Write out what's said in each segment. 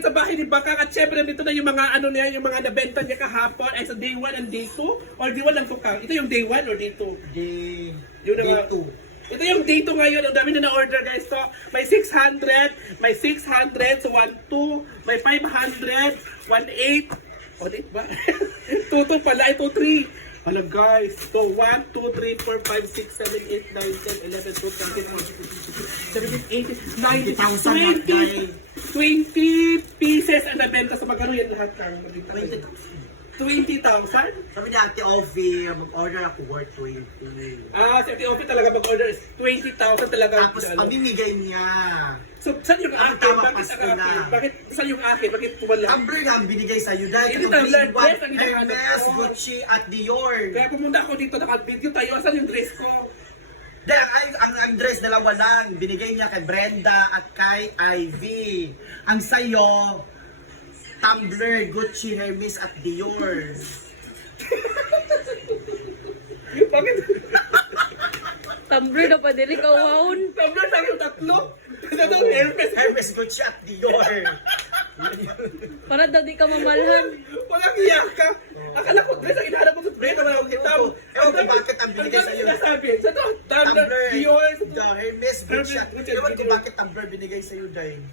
ngayon sa bahay ni Bakang at syempre nandito na yung mga ano niya, yung mga nabenta niya kahapon ay sa day 1 and day 2 or day 1 lang to Kang? Ito yung day 1 or day 2? Day, Yun na day nga. 2. Ito yung day 2 ngayon, ang dami na na-order guys. So, may 600, may 600, so 1, 2, may 500, 1, 8, 1, 8 ba? 2, 2 pala, ito 3. Hala guys, so 1, 2, 3, 4, 5, 6, 7, 8, 9, 10, 11, 12, 13, 14, 15, 16, 17, 18, 19, 20, 20 pieces ang nabenta sa magkano yan lahat kang 20,000. 20,000? Sabi niya, Ate Ovi, mag-order ako worth 20. Ah, si Ate Opi talaga mag-order is 20,000 talaga. Tapos ano. pamimigay niya. So, saan yung Ang akin? tama, Bakit ang na. akin? Bakit saan yung akin? Bakit wala? Tumbler nga ang binigay sa'yo dahil Hindi, tumbler, green one, dress ang hinahanap Hermes, ko. Gucci, at Dior. Kaya pumunta ako dito, naka-video tayo. Saan yung dress ko? Dahil ang, ang, ang dress dalawa lang, binigay niya kay Brenda at kay Ivy. Ang sayo, Tumblr, Gucci, Hermes, at Dior. Bakit? Tumblr na pa dili ka wow. Tumbler sa yung tatlo? Tatlo Hermes. Hermes, Gucci, at Dior. Para daw di ka mamalhan. Walang iyak ka. Akala ko dress ang hinahanap ko sa dress. Ang walang hitam. Ewan ko bakit ang binigay sa'yo. sinasabi. Sa to, Tumbler, Tumblr, Dior. the Hermes, Gucci, at Ewan ko bakit Tumblr binigay sa'yo dahil.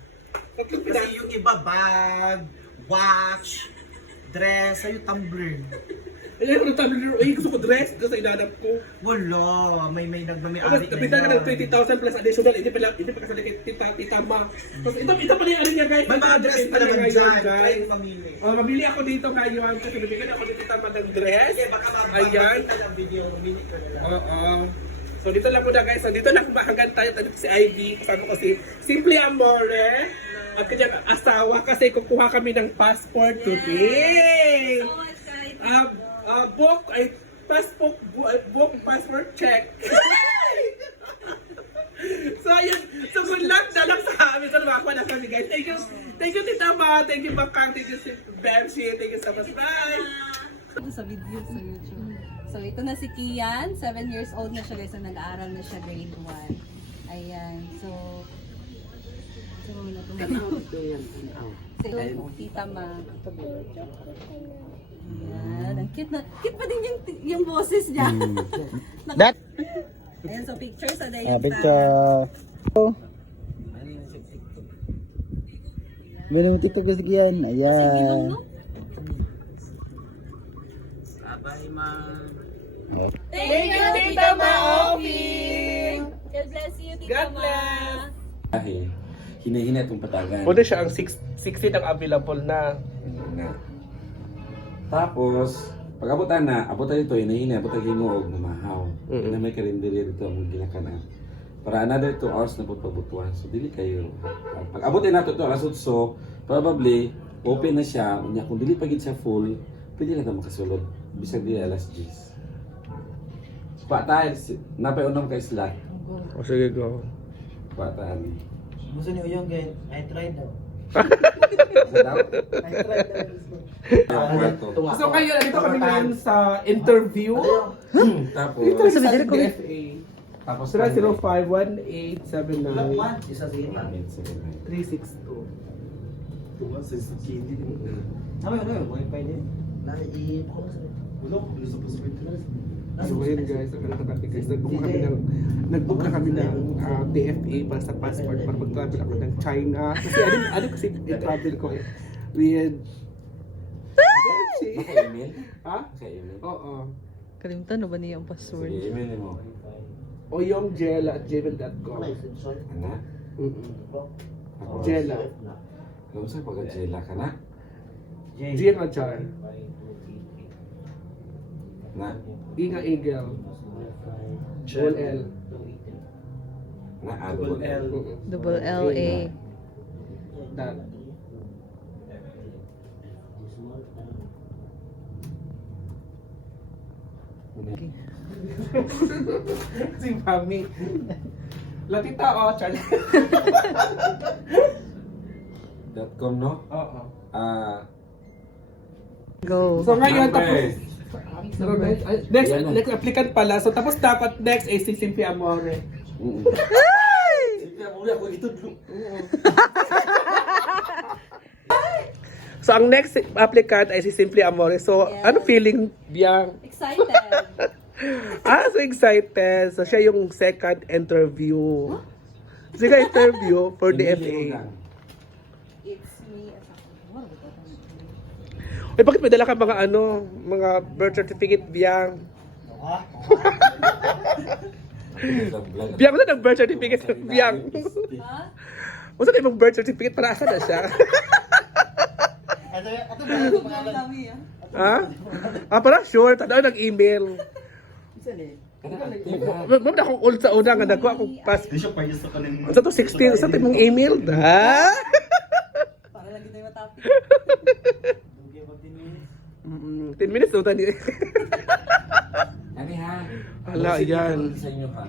Tatlong Kasi yung iba, bag, watch, dress, sa'yo Tumblr. Ay, ng Tumbler. Ay, gusto ko dress. Dress ang hinahanap ko. Wala, may may nagmamay-ari kapitan ka ng 20,000 plus additional. Hindi pala, hindi pa kasali kay tita, tita ma. Tapos, ito, ito pala yung ano niya, guys. May mga dress pa naman dyan, guys. try mamili. Oh, mabili ako dito ngayon kasi nabigyan ako ni Tita Mad ng dress. Sige, baka ng video, mamili ko na lang. Oo. So dito lang muna guys. So dito lang hanggang tayo. Dito si Ivy. Kasama ko si Simple Amore. At kanyang asawa kasi kukuha kami ng passport today. Ah, ah, book ay passport book passport check. so ayun, so good luck na lang sa amin. So nakakuha na kami guys. Thank you, thank you Tita Ma, thank you Bakang, thank you si Bemshi, thank you so much. Bye! Sa video sa YouTube. So, ito na si Kian. 7 years old na siya guys. So, nag-aaral na siya grade 1. Ayan. So, So, tita ma. Ayan. Ang cute na. Cute pa din yung, yung boses niya. That Ayan. So, picture sa day. uh, picture. Oh. Meron mo TikTok kasi yan. Ayan. Oh. Thank you, Tita Ma Opi! God bless you, Tita God Ma. bless! Hinahina itong patagan. Pwede siya ang 6 16 ang available na. na. Tapos, pag abutan na, abutan ito, hinahina, abutan hingoog na mahaw. Mm-mm. Na may karinderi dito ang ginakanan. Para another 2 hours na po. So, dili kayo. Pag abutin nato ito, alas 8, probably, open na siya. Unya, kung dili pagid siya full, pwede na ito makasulod. Bisag dili alas 10. Pa tayo, napay unang kay slot. O sige, go. Pa tayo. Gusto niyo yung? I tried daw. Sarap. I tried daw. So kayo, dito kami ngayon sa interview. Tapos, Sa DFA. tapos, 0051879 Isa sige pa. 362. Sabi ano yun? Wifi din? Nai... Bulok, gusto po sa So ngayon guys, ang ganito kami guys, nag-book na kami ng nag-book na kami ng ah, DFA para sa passport para mag-travel ako ng China. Kasi ano, ano kasi i-travel ko eh. With Betsy. Naka-email? Ha? Naka-email? Oo. Kalimutan na ba niya ang password? Sige, email mo. O yung Jella at gmail.com. Ana? Mm-mm. Ako. Jella. Kung saan pag-jela ka na? Jella Jar. Na? Inga Eagle. Double L. Na? Ah, double L. Double L-A. That. Okay. si Mami. Latita o, Char. Dot com, no? Oo. Ah, Go. So ngayon tapos So, next, ay, next, next applicant pala. So tapos dapat next ay si Simpi Amore. Sige, muli ako ito. So, ang next applicant ay si Simply Amore. So, Yes. ano feeling biyang? Excited. Ah, so excited. So, siya yung second interview. Second interview for the FA. It's Eh, bakit may dala ka mga ano, mga birth certificate biyang? Biyang na ng birth certificate biyang. Ha? Masa kayo mong birth certificate para asa na siya? Ito, ito ba yung pangalan? Ah. ha? Ah, para sure. Tanaw ng-email. Ma'am na akong old sa una nga nagkuha akong pass. Di siya pa yung sa kanin. Sa to 16, sa timong email da. Para lagi tayo matapit. Mm, 10 minutes daw tani. Ano ha? Ala, yan. Sa inyo pa.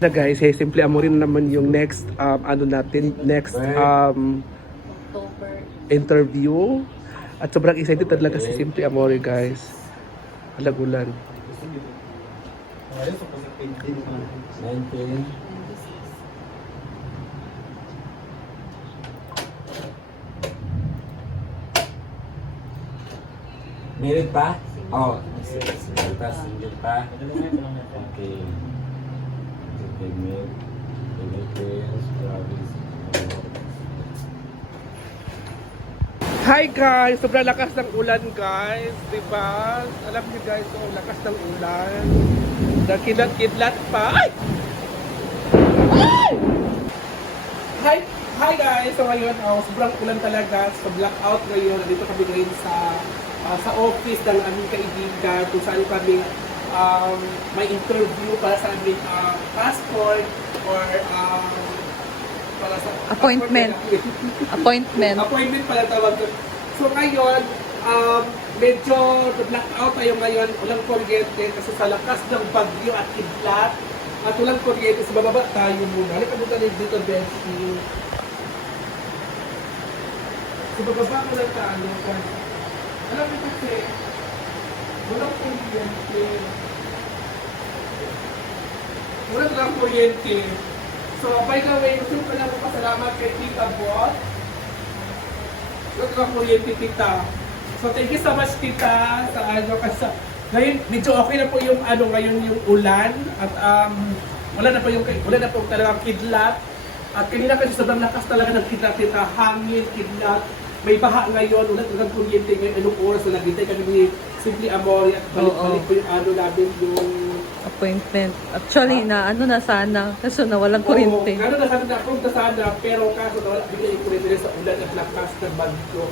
Na guys, hey, simple amorin naman yung next um, ano natin, next um, October. interview. At sobrang excited talaga si Simple Amore guys. Alagulan. 19. Meron pa? Oh, single pa, single pa. Okay. Okay, province. Hi guys! Sobrang lakas ng ulan guys. Diba? Alam niyo guys, oh, lakas ng ulan. Nakidlat-kidlat pa. Ay! Ay! Hi! Hi guys! So ngayon, oh, sobrang ulan talaga. So blackout ngayon. Nandito kami ngayon sa ah, sa office ng aming kaibigan kung saan kami um, may interview para sa aming ah, passport or um, para sa Appointment. Appointment. Appointment pala tawag doon. So ngayon, um, medyo blackout tayo ngayon, walang kuryente kasi sa lakas ng bagyo at kidlat at walang kuryente, so bababa tayo muna. Halika muna dito, Beshi. So bababa ko lang tayo. kasi Alam mo kasi, walang kuryente. Walang lang kuryente. So, by the way, gusto ko lang pasalamat kay Tita Bot. Huwag kang kuryente, Tita. So, thank you so much, Tita, sa ano, kasi ngayon, medyo okay na po yung ano ngayon yung ulan at um, wala na po yung wala na po talagang kidlat at kanina kasi sobrang lakas talaga ng kidlat tita hangin kidlat may baha ngayon wala talagang kuryente ngayon anong oras na naghintay kami ni Simply Amore at balik-balik po yung ano namin yung Appointment. Actually, na ano na sana. Kaso na walang kuryente. Oo, ano na sana na punta sana, pero kaso na wala bigla yung kuryente sa ulan at lakas ng bagyo.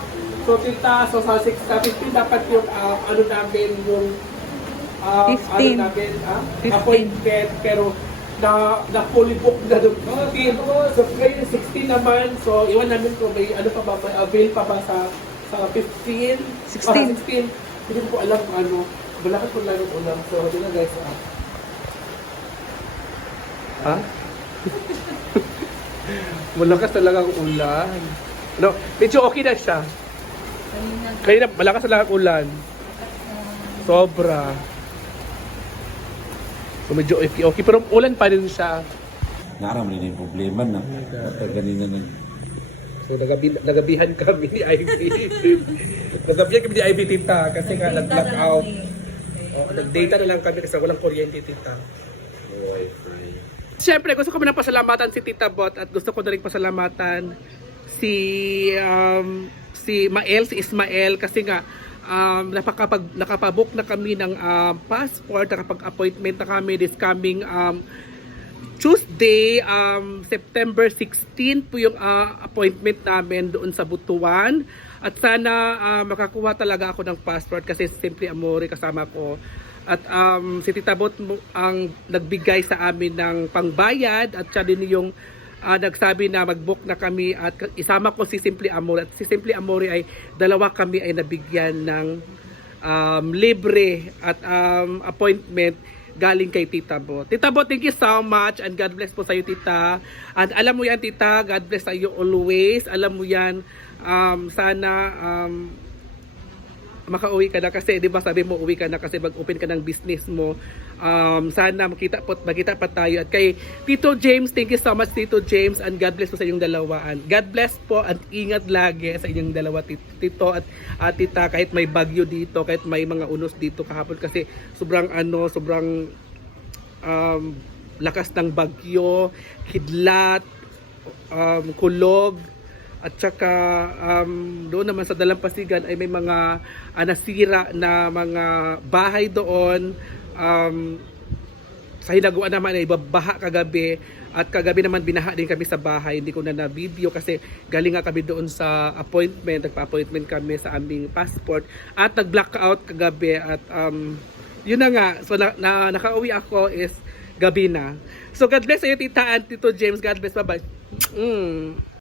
So tita, so sa 6 sa 15 dapat yung ah, ano namin yung ah, 15. ano namin, ah, 15. appointment, pero na na fully booked na doon. 15. So ngayon 16 naman, so iwan namin kung may ano pa ba, may avail pa ba sa sa 15? 16. Ah, 16. Hindi ko alam kung ano. Balakat ko lang yung ulam. So, yun na guys. Ah. Ha? malakas talaga ang ulan. No, medyo okay na siya. Kanina. Kanina malakas talaga ang ulan. Sobra. So medyo okay, okay. Pero ulan pa rin siya. Naram rin yung problema na. Kapag ganina na. So nagabi, nagabihan kami ni Ivy. nagabihan kami ni Ivy tita kasi nga nag-blackout. Oh, nag-data na lang kami kasi walang kuryente tita. Siyempre, gusto ko na pasalamatan si Tita Bot at gusto ko na rin pasalamatan si um, si Mael, si Ismael kasi nga um, napakapag, nakapabook na kami ng um, passport, nakapag-appointment na kami this coming um, Tuesday, um, September 16 po yung ah, appointment namin doon sa Butuan. At sana ah, makakuha talaga ako ng passport kasi Simply Amore kasama ko. At um, si Tita Bot ang nagbigay sa amin ng pangbayad at siya din yung ah, nagsabi na mag-book na kami at isama ko si Simply Amore. At si Simply Amore ay dalawa kami ay nabigyan ng um, libre at um, appointment galing kay Tita Bo. Tita Bo, thank you so much and God bless po sa iyo, Tita. And alam mo yan, Tita, God bless sa iyo always. Alam mo yan, um, sana um, makauwi ka na kasi 'di ba sabi mo uwi ka na kasi mag-open ka ng business mo. Um, sana makita po magkita pa tayo at kay Tito James, thank you so much Tito James and God bless po sa inyong dalawaan. God bless po at ingat lagi sa inyong dalawa Tit- Tito at at Tita kahit may bagyo dito, kahit may mga unos dito kahapon kasi sobrang ano, sobrang um, lakas ng bagyo, kidlat, um, kulog, at saka um, doon naman sa Dalampasigan ay may mga ah, nasira na mga bahay doon. Um, sa hinaguan naman ay baha kagabi at kagabi naman binaha din kami sa bahay. Hindi ko na na video kasi galing nga kami doon sa appointment. Nagpa-appointment kami sa aming passport at nag-blackout kagabi at um, yun na nga. So na, na nakauwi ako is gabi na. So God bless sa iyo tita and tito James. God bless. Bye bye mm.